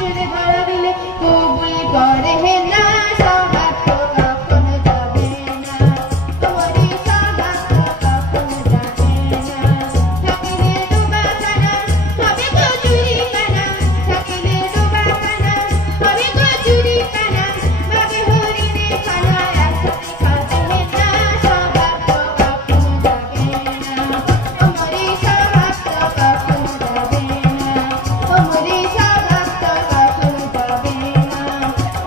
পিছনে ধরা দিলে কবুল করে না সৌভাগ্য কখনো যাবে না তোমারই সৌভাগ্য কখনো যাবে না থাকিলে ডুবাখানা হবে গো চুরিখানা থাকিলে ডুবাখানা হবে গো চুরিখানা বাগে হরিণে খানা একসাথে খাবে না সৌভাগ্য কখনো যাবে না তোমারই সৌভাগ্য কখনো যাবে না তোমারই সৌভাগ্য কখনো যাবে না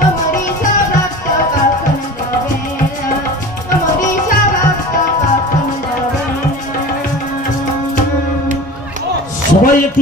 তোমারই সৌভাগ্য কখনো যাবে না তোমারই সৌভাগ্য কখনো যাবে না। সবাই একটু